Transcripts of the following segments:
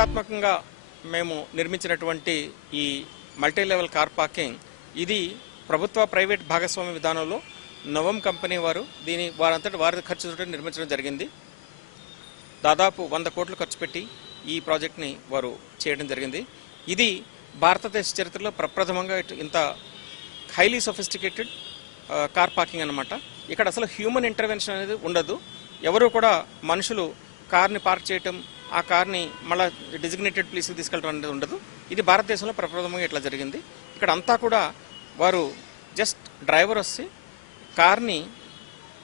ప్రతిష్టాత్మకంగా మేము నిర్మించినటువంటి ఈ మల్టీ లెవెల్ కార్ పార్కింగ్ ఇది ప్రభుత్వ ప్రైవేట్ భాగస్వామ్య విధానంలో నవం కంపెనీ వారు వారంతటి వారి ఖర్చుతో నిర్మించడం జరిగింది. దాదాపు 100 కోట్లు ఖర్చు పెట్టి ఈ ప్రాజెక్ట్ని వారు చేయడం జరిగింది. ఇది భారతదేశ చరిత్రలో ప్రప్రథమంగా ఇంత హైలీ సొఫిస్టికేటెడ్ కార్ పార్కింగ్ అన్నమాట. ఇక్కడ అసలు హ్యూమన్ ఇంటర్వెన్షన్ అనేది ఉండదు. ఎవరు కూడా మనుషులు కార్ని పార్క్ చేయటం, ఆ కార్ని మళ్ళీ డిజిగ్నేటెడ్ ప్లేస్కి తీసుకెళ్ళడం అనేది ఉండదు. ఇది భారతదేశంలో ప్రప్రథమంగా ఇట్లా జరిగింది. ఇక్కడ అంతా కూడా వారు జస్ట్ డ్రైవర్ వచ్చి కార్ని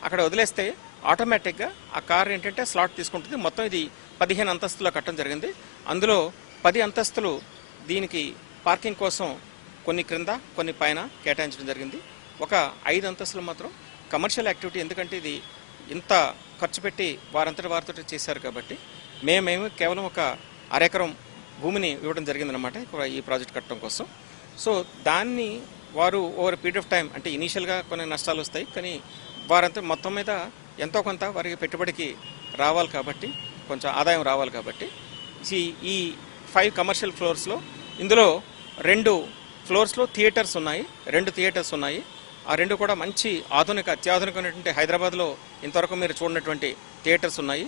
అక్కడ వదిలేస్తే ఆటోమేటిక్గా ఆ కార్ ఏంటంటే స్లాట్ తీసుకుంటుంది. మొత్తం ఇది 15 అంతస్తులో కట్టడం జరిగింది. అందులో 10 అంతస్తులు దీనికి పార్కింగ్ కోసం కొన్ని క్రింద కొన్ని పైన కేటాయించడం జరిగింది. ఒక 5 అంతస్తులు మాత్రం కమర్షియల్ యాక్టివిటీ, ఎందుకంటే ఇది ఇంత ఖర్చు పెట్టి వారితో చేశారు కాబట్టి మేమేమి కేవలం ఒక అరెకరం భూమిని ఇవ్వడం జరిగిందనమాట ఈ ప్రాజెక్ట్ కట్టడం కోసం. సో దాన్ని వారు ఓవర్ పీరియడ్ ఆఫ్ టైం, అంటే ఇనీషియల్గా కొన్ని నష్టాలు వస్తాయి, కానీ వారంతా మొత్తం మీద ఎంతో కొంత వారికి పెట్టుబడికి రావాలి కాబట్టి, కొంచెం ఆదాయం రావాలి కాబట్టి ఈ 5 కమర్షియల్ ఫ్లోర్స్లో ఇందులో 2 ఫ్లోర్స్లో థియేటర్స్ ఉన్నాయి. 2 థియేటర్స్ ఉన్నాయి. ఆ 2 కూడా మంచి అత్యాధునికమైనటువంటి హైదరాబాద్లో ఇంతవరకు మీరు చూడనటువంటి థియేటర్స్ ఉన్నాయి.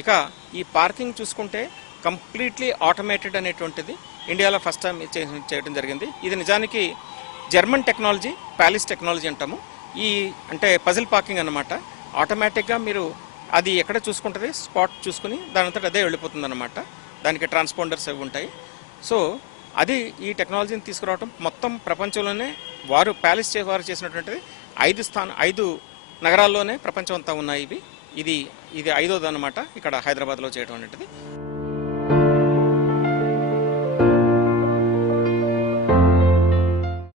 ఇక ఈ పార్కింగ్ చూసుకుంటే కంప్లీట్లీ ఆటోమేటెడ్ అనేటువంటిది ఇండియాలో ఫస్ట్ టైం చేయడం జరిగింది. ఇది నిజానికి జర్మన్ టెక్నాలజీ, ప్యాలిస్ టెక్నాలజీ అంటాము. అంటే పజిల్ పార్కింగ్ అన్నమాట. ఆటోమేటిక్గా మీరు అది ఎక్కడ చూసుకుంటుంది, స్పాట్ చూసుకుని దానంతట అదే వెళ్ళిపోతుంది అన్నమాట. దానికి ట్రాన్స్పాండర్స్ అవి ఉంటాయి. సో అది ఈ టెక్నాలజీని తీసుకురావడం మొత్తం ప్రపంచంలోనే వారు ప్యాలిస్ వారు చేసినటువంటిది 5 నగరాల్లోనే ప్రపంచం అంతా ఉన్నాయి. ఇది 5వది అన్నమాట ఇక్కడ హైదరాబాద్లో చేయడం అనేది.